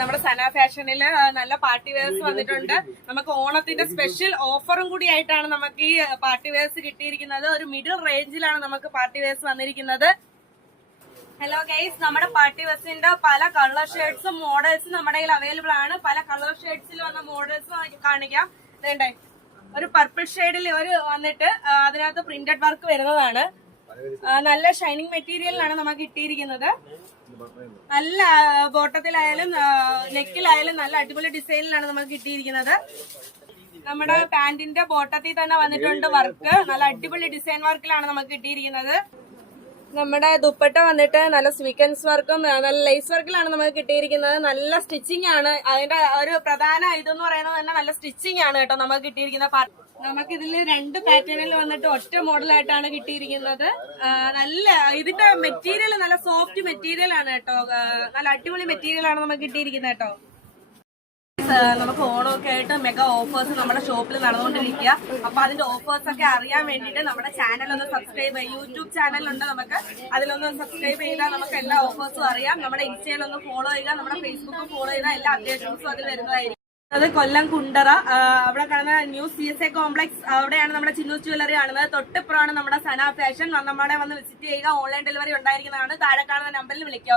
നമ്മുടെ സന ഫാഷനിൽ നല്ല പാർട്ടി വെയർസ് വന്നിട്ടുണ്ട്. നമുക്ക് ഓണത്തിന്റെ സ്പെഷ്യൽ ഓഫറും കൂടി ആയിട്ടാണ് നമുക്ക് ഈ പാർട്ടി വെയർസ് കിട്ടിയിരിക്കുന്നത്. ഒരു മിഡിൽ റേഞ്ചിലാണ് നമുക്ക് പാർട്ടി വെയർസ് വന്നിരിക്കുന്നത്. ഹലോ ഗൈസ്, നമ്മുടെ പാർട്ടി വെയർസിന്റെ പല കളർ ഷെയ്ഡ്സും മോഡൽസും നമ്മുടെ കയ്യിൽ അവൈലബിൾ ആണ്. പല കളർ ഷെയ്ഡ്സിൽ വന്ന മോഡൽസും കാണിക്കാം. ഇതേണ്ടേ, ഒരു പർപ്പിൾ ഷെയ്ഡിൽ ഒരു വന്നിട്ട് അതിനകത്ത് പ്രിന്റഡ് വർക്ക് വരുന്നതാണ്. നല്ല ഷൈനിങ് മെറ്റീരിയലിലാണ് നമുക്ക് കിട്ടിയിരിക്കുന്നത്. നല്ല ബോട്ടത്തിലായാലും നെക്കിലായാലും നല്ല അടിപൊളി ഡിസൈനിലാണ് നമുക്ക് കിട്ടിയിരിക്കുന്നത്. നമ്മുടെ പാന്റിന്റെ ബോട്ടത്തിൽ തന്നെ വന്നിട്ടുണ്ട് വർക്ക്. നല്ല അടിപൊളി ഡിസൈൻ വർക്കിലാണ് നമുക്ക് കിട്ടിയിരിക്കുന്നത്. നമ്മുടെ ദുപ്പട്ട വന്നിട്ട് നല്ല സ്വീക്വൻസ് വർക്കും നല്ല ലേസ് വർക്കിലാണ് നമുക്ക് കിട്ടിയിരിക്കുന്നത്. നല്ല സ്റ്റിച്ചിങ് ആണ്. അതിന്റെ ഒരു പ്രധാന ഇതെന്ന് പറയുന്നത് തന്നെ നല്ല സ്റ്റിച്ചിങ് ആണ് കേട്ടോ നമുക്ക് കിട്ടിയിരിക്കുന്ന. നമുക്ക് ഇതിൽ രണ്ട് പാറ്റേണിൽ വന്നിട്ട് ഒറ്റ മോഡലായിട്ടാണ് കിട്ടിയിരിക്കുന്നത്. നല്ല ഇതിന്റെ മെറ്റീരിയൽ നല്ല സോഫ്റ്റ് മെറ്റീരിയൽ ആണ് കേട്ടോ. നല്ല അടിപൊളി മെറ്റീരിയൽ ആണ് നമുക്ക് കിട്ടിയിരിക്കുന്നത് കേട്ടോ. നമുക്ക് ഓണമൊക്കെ ആയിട്ട് മെഗാ ഓഫേഴ്സ് നമ്മുടെ ഷോപ്പിൽ നടന്നുകൊണ്ടിരിക്കുക. അപ്പൊ അതിന്റെ ഓഫേഴ്സ് ഒക്കെ അറിയാൻ വേണ്ടിയിട്ട് നമ്മുടെ ചാനൽ ഒന്ന് സബ്സ്ക്രൈബ് ചെയ്യുക. യൂട്യൂബ് ചാനലുണ്ട് നമുക്ക്, അതിലൊന്ന് സബ്സ്ക്രൈബ് ചെയ്താൽ നമുക്ക് എല്ലാ ഓഫേഴ്സും അറിയാം. നമ്മുടെ ഇൻസ്റ്റയിലൊന്ന് ഫോളോ ചെയ്യുക, നമ്മുടെ ഫേസ്ബുക്ക് ഫോളോ ചെയ്താൽ എല്ലാ അപ്ഡേഷൻസും അതിൽ വരുന്നതായിരിക്കും. അത് കൊല്ലം കുണ്ടറ അവിടെ കാണുന്ന ന്യൂ CSA കോംപ്ലക്സ്, അവിടെയാണ് നമ്മുടെ ചിന്നൂസ് ജ്വല്ലറി കാണുന്നത്. തൊട്ടിപ്പുറമാണ് നമ്മുടെ സന ഫാഷൻ. നമ്മുടെ വന്ന് വിസിറ്റ് ചെയ്യുക. ഓൺലൈൻ ഡെലിവറി ഉണ്ടായിരിക്കുന്നതാണ്. താഴെ കാണുന്ന നമ്പറിൽ വിളിക്കുക.